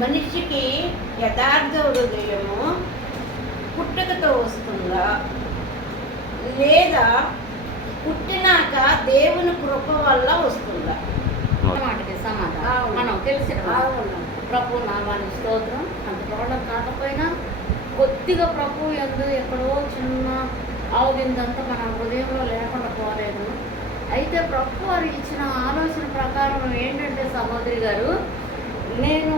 మనిషికి యథార్థ హృదయము పుట్టుకతో వస్తుందా, లేదా పుట్టినాక దేవుని కృప వల్ల వస్తుందా? మాటకి సమాధానం మనం తెలిసిన ప్రభు నామానికి స్తోత్రం. అంత ప్రాబ్లం కాకపోయినా కొద్దిగా ప్రభు ఎందు ఎక్కడో చిన్న ఆవగిందంతా మన హృదయంలో లేకుండా పోలేదు. అయితే ప్రభు వారు ఇచ్చిన ఆలోచన ప్రకారం ఏంటంటే సహోదరి గారు, నేను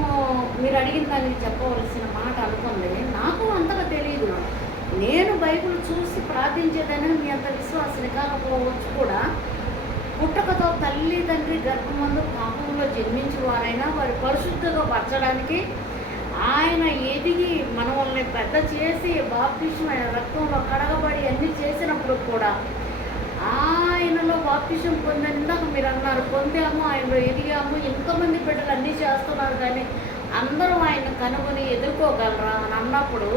మీరు అడిగిన దానికి చెప్పవలసిన మాట అనుకుంది. నాకు అంతగా తెలియదు. నేను బైబిల్ చూసి ప్రార్థించేదని మీ అంత విశ్వాసని కాకపోవచ్చు కూడా, పుట్టకతో తల్లి తండ్రి గర్భమందు పాపంలో జన్మించిన వారైనా వారి పరిశుద్ధంగా పరచడానికి ఆయన ఎదిగి మన వాళ్ళని పెద్ద చేసి బాప్టిజం ఆయన రక్తంలో కడగబడి అన్నీ చేసినప్పుడు కూడా ఆయనలో బాప్టిజం పొందని ఇందాక మీరు అన్నారు, పొందాము, ఆయనలో ఎదిగాము, ఎంతమంది బిడ్డలు అన్నీ చేస్తున్నారు, కానీ అందరూ ఆయన కనుగొని ఎదుర్కోగలరా అని అన్నప్పుడు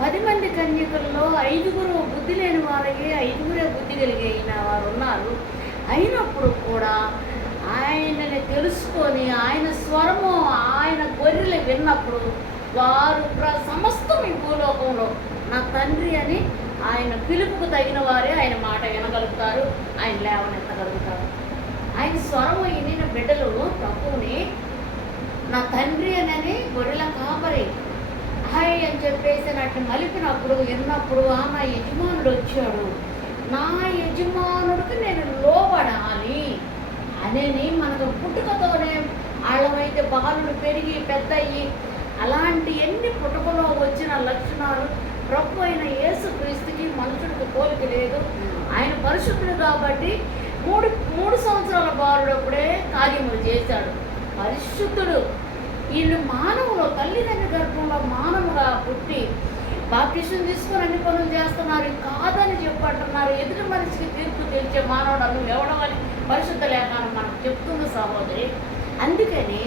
10 మంది కన్యకల్లో 5గురు బుద్ధి లేని వారయ్యే 5గురే బుద్ధి కలిగిన వారు ఉన్నారు. అయినప్పుడు కూడా ఆయనని తెలుసుకొని ఆయన స్వరము ఆయన గొర్రెలు విన్నప్పుడు వారు సమస్తం ఈ భూలోకంలో నా తండ్రి అని ఆయన పిలుపుకు తగిన వారే ఆయన మాట వినగలుగుతారు, ఆయన లేవనెత్తగలుగుతారు. ఆయన స్వరము వినిన బిడ్డలు ప్రభువుని నా తండ్రి అని గొర్రెల కాపరి హాయ్ అని చెప్పేసి నాటిని మలిపినప్పుడు విన్నప్పుడు నా యజమానుడు వచ్చాడు, నా యజమానుడికి నేను లోబడాలి అనేది మనకు పుట్టుకతోనే వాళ్ళమైతే బాలుడు పెరిగి పెద్ద అయ్యి అలాంటి ఎన్ని పుట్టుకలో వచ్చిన లక్షణాలు ప్రభు అయిన యేసుక్రీస్తుకి మనుషుడికి పోలిక లేదు. ఆయన పరిశుద్ధుడు కాబట్టి మూడు సంవత్సరాల బాలుడప్పుడే కార్యములు చేశాడు. పరిశుద్ధుడు. వీళ్ళు మానవులు తల్లిదండ్రి గర్భంలో మానవుగా పుట్టి బాప్టిజం తీసుకొని అన్ని పనులు చేస్తున్నారు, కాదని చెప్పంటున్నారు. ఎదుటి మనిషికి తీర్పు తెలిసే మానవుడు అన్ను ఎవడం అని పరిశుద్ధ లేఖనం మనకు చెప్తుంది సహోదరి. అందుకని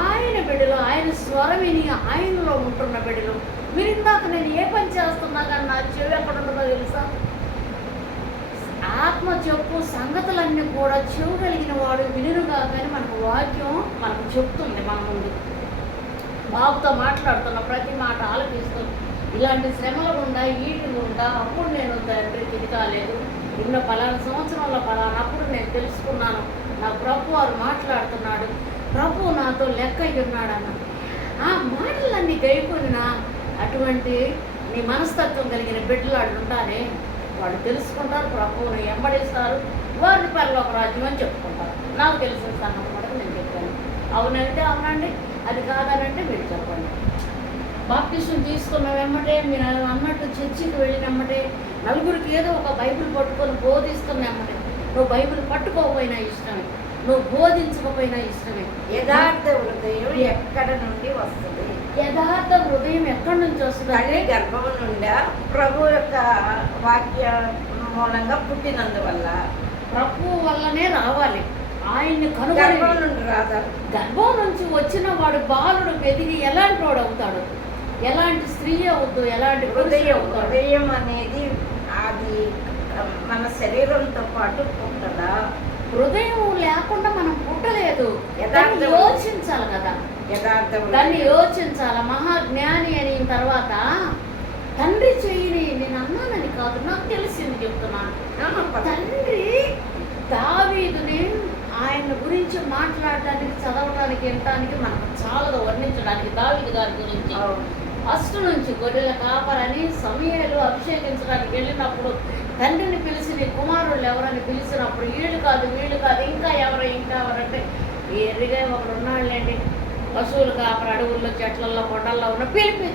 ఆయన బిడ్డలు, ఆయన స్వరం విని ఆయనలో ఉంటున్న బిడ్డలు, మీరు ఇందాక నేను ఏ పని చేస్తున్నా కానీ నా చెవి ఎక్కడ ఉంటుందో తెలుసా? ఆత్మ చెప్పు సంగతులన్నీ కూడా చెవు కలిగిన వాడు వినుగా కానీ మనకు వాక్యం మనకు చెప్తుంది. మన ముందు బాబుతో మాట్లాడుతున్న ప్రతి మాట ఆలపిస్తూ ఇలాంటి శ్రమలు గుండా వీటి గుండా అప్పుడు నేను తండ్రికి ఇది కాలేదు, ఇన్న పలానా సంవత్సరంలో పలానప్పుడు నేను తెలుసుకున్నాను, నా ప్రభు వారు మాట్లాడుతున్నాడు, ప్రభు నాతో లెక్క ఉన్నాడు అన్న ఆ మాటలన్నీ గైకొనిన అటువంటి నీ మనస్తత్వం కలిగిన బిడ్డలాడు ఉంటానే వాళ్ళు తెలుసుకుంటారు, ప్రభువుని వెంబడిస్తారు, వారిని పరలోక రాజ్యం అని చెప్పుకుంటారు. నాకు తెలిసిన సంగతి కూడా నేను చెప్పాను. అవునంటే అవునండి, అది కాదనంటే మీరు చెప్పండి. బాప్టిజం తీసుకున్న వెంబటే మీరు అన్నట్టు చర్చికి వెళ్ళినమ్మటే నలుగురికి ఏదో ఒక బైబిల్ పట్టుకొని బోధిస్తున్నామ్మటే నువ్వు బైబిల్ పట్టుకోకపోయినా ఇష్టమే, నువ్వు బోధించకపోయినా ఇష్టమే. యథార్థ హృదయం ఎక్కడ నుండి వస్తుంది? యథార్థ హృదయం ఎక్కడి నుంచి వస్తుంది? తల్లి గర్భం నుండి ప్రభు యొక్క వాక్య మూలంగా పుట్టినందువల్ల ప్రభు వల్లనే రావాలి. ఆయన్ని కనుగొని నుండి రాదా? గర్భం నుంచి వచ్చిన వాడు బాలుడు ఎదిగి ఎలాంటి వాడు అవుతాడు, ఎలాంటి స్త్రీ అవుతూ, ఎలాంటి హృదయం అనేది అది మన శరీరంతో పాటు పుట్టదా? హృదయం లేకుండా మనం పుట్టలేదు. యోచించాలి కదా, దాన్ని యోచించాలి. మహాజ్ఞాని అయిన తర్వాత తండ్రి చెయ్యిని నేను అన్నానని కాదు, నాకు తెలిసింది చెప్తున్నాను. తండ్రి దావీదుని ఆయన గురించి మాట్లాడడానికి, చదవడానికి, వినటానికి మనకు చాలా వర్ణించడానికి. దావీదు గారి గురించి ఫస్ట్ నుంచి గొర్రెల కాపరని సమయాలు అభిషేకించడానికి వెళ్ళినప్పుడు తండ్రిని పిలిచి నీ కుమారులు ఎవరని పిలిచినప్పుడు వీళ్ళు కాదు ఇంకా ఎవరంటే ఎర్రిగా ఒకడు ఉన్నాళ్ళండి, పశువులు కాపర అడవుల్లో చెట్లలో కొండల్లో ఉన్న పిలిపి